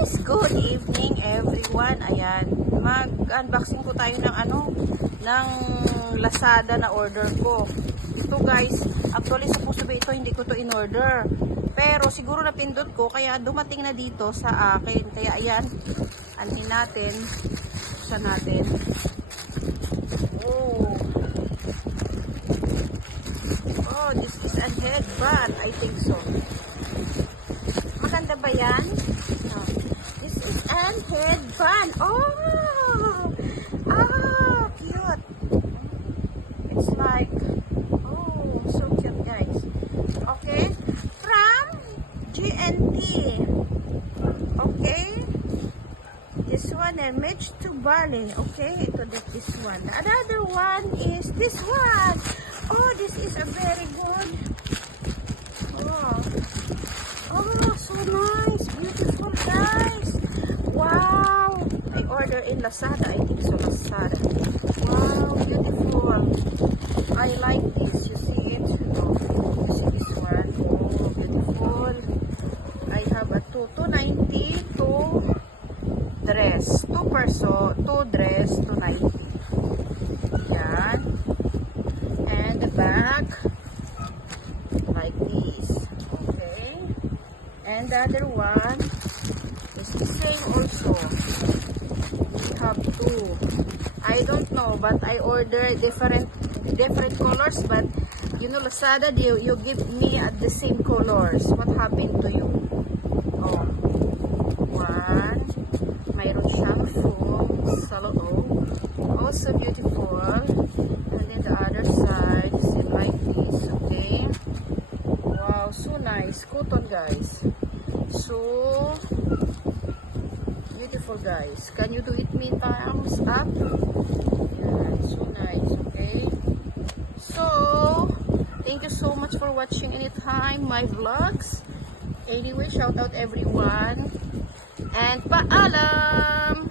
guys! Good evening everyone. Ayan, mag-unboxing po tayo ng ng Lazada na order ko. Ito guys, actually supposed to be ito, hindi ko to in order. Pero siguro napindot ko, kaya dumating na dito sa akin. Kaya ayan, anin natin. Buksan natin. Oh, this is a headband. I think so. Maganda ba yan? Oh, this is a headband. Oh! Ah, cute. It's like, oh, so cute guys. Okay. From GNT. Okay. This one and match to Bali. Okay, ito this one. Another one is this one. Oh, this is a very good. Oh, so nice. Beautiful, guys. Wow. I order in Lazada. I think so, Lazada. Wow, beautiful. I like this. You see it? Oh, you see this one? Oh, beautiful. I have a 290 to dress. 2 dress, 290. Yan. And the back like this. Okay. And the other one is the same also. We have two. I don't know, but I order different colors, but you know Lazada, you give me at the same colors. What happened to you? Oh. One. Mayroon siyang foam sa loob. Also beautiful. And then the other side is like this. Okay. Wow, so nice. Cotton, guys. So beautiful, guys. Can you do it me thumbs up? Yeah, so nice. Okay. So thank you so much for watching anytime my vlogs. Anyway, shout out everyone. And paalam!